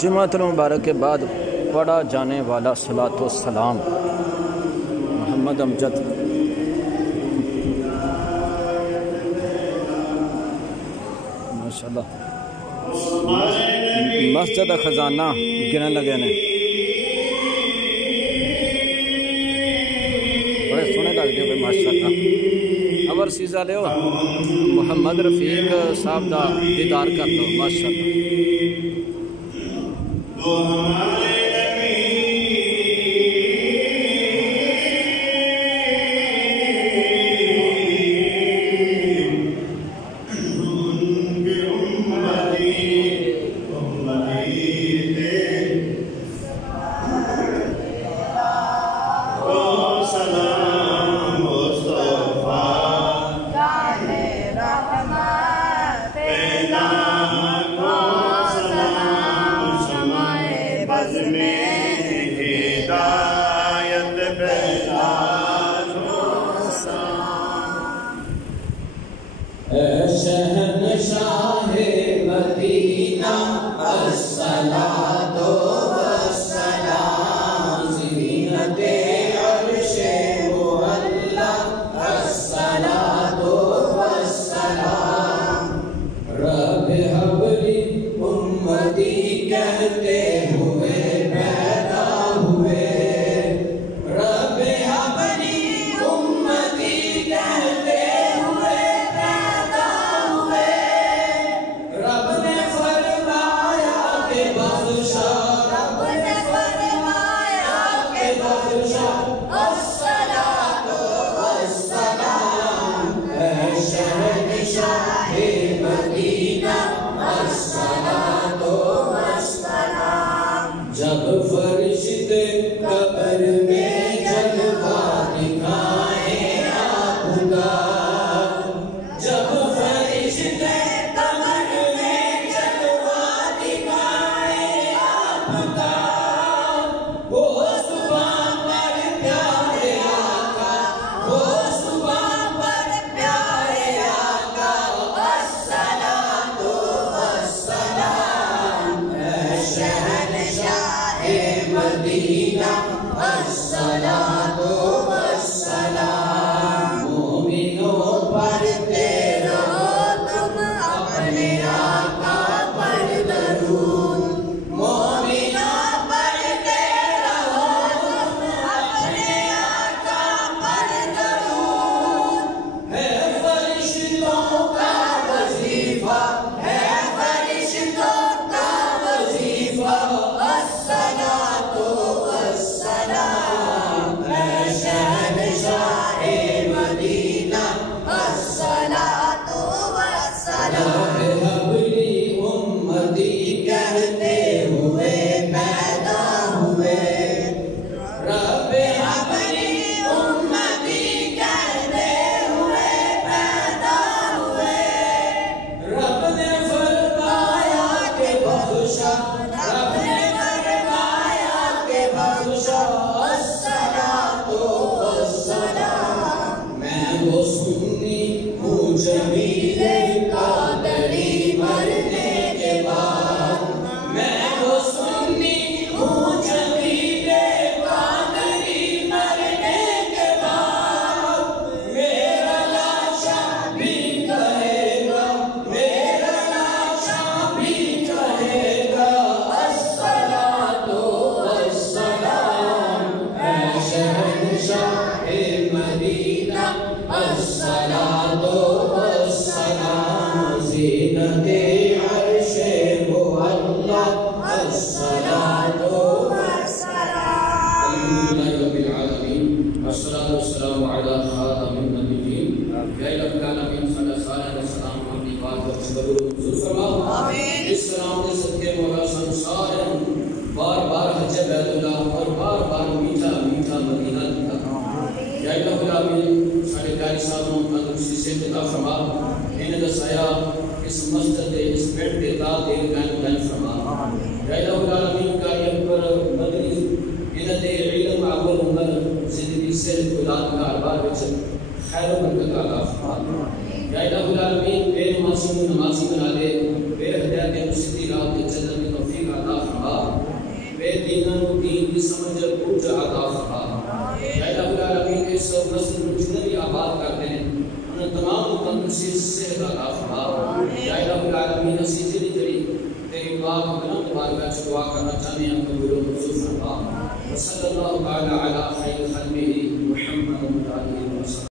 जुमातुल मुबारक के बाद पढ़ा जाने वाला सलातो सलाम मोहम्मद अमजद। माशाअल्लाह मस्जिद का खजाना गिनन लगे ने, बड़े सोहने लगते हो माशाअल्लाह। अवर सीज़ा लियो मोहम्मद रफीक साहब का दीदार कर लो माशाअल्लाह। शहनशाहे मदीना अस्सलातो वस्सलाम, ज़ीनते अर्शे मुअल्ला अस्सलातो वस्सलाम। रब हबली उम्मती कहते हुए पैदा हुए, रब हबली उम्मती कहते जब फरिश्ते कब्र में जलवा दिखाए आपका, जब फरिश्ते कब्र में जलवा दिखाए आपका, वो सुबह पर प्यारे आका, वो सुबह पर प्यारे आका, अस्सलातो वस्सलाम। शहनशाहे मदीना अस्सलातो वस्सलाम। मोमिनों पढ़ते रहो तुम अपने आका पर दरूद, मोमिनों पढ़ते रहो तुम अपने आका पर दरूद। है फरिश्तों का वजीफा, है फरिश्तों का वजीफा, अस्सलातो वस्सलाम। शहनशाहे मदीना अस्सलातो वस्सलाम। रब हबली उम्मती कहते हुए पैदा हुए, रब हबली उम्मती कहते हुए पैदा हुए। रब ने फरमाया के बख्शा, रब ने फरमाया के बख्शा, अस्सलातो वस्सलाम। मैं वो सुन्नी हूँ जमीले कादरी मरने के बाद, मैं वो सुन्नी हूँ जमीले कादरी मरने के बाद। मेरा लाशा भी कहेगा, मेरा लाशा भी कहेगा, अस्सलातो वस्सलाम। शहनशाहे मदीना अस्सलातो वस्सलाम, ज़ीनते अर्शे मुअल्ला अस्सलातो वस्सलाम। अल्हम्दुलिल्लाहि रब्बिल आलमीन, अस्सलातु वस्सलामु अला खातमिन नबिय्यीन या रब्बिल आलमीन। सल्लल्लाहु अलैहि वसल्लम अपनी बात को कबूल फरमाओ आमीन। इस सलाम के सदके मौला संसार बार बार हज बैतुल्लाह और बार बार मीठा मीठा मदीना दिखा। या रब्बिल आलमीन सारे कारी साहब तंदुरुस्ती से अता फरमा, इन्हें दसाया इस मस्जिद दे इस बेड दे ताल दे गान फरमा। या रब्बिल आलमीन कारी अकबर मदनी इन्हें दे इल्म अव्वल उम्र जिंदगी से खुदात का अरबार विच खैर बरकत अता फरमा। या रब्बिल आलमीन बेनमाजी नमाजी बना दे, बेहदायत मुस्ती रात के जन्नत की तौफीक अता फरमा। ते इन्होंने दीन की समझ बुझ अता फरमा। या रब्बुल आलमीन इस मस्जिद में जितने भी आबाद करते हैं उन्हें तमाम तंदुरुस्ती सेहत अता फरमा। या रब्बुल आलमीन असी जेड़ी जेड़ी तेरी दुआ को बिना मुबारक से दुआ करना चाहते हैं कबूल और मंजूर फरमा। सल्लल्लाहु अलैहि व सल्लम मुहम्मद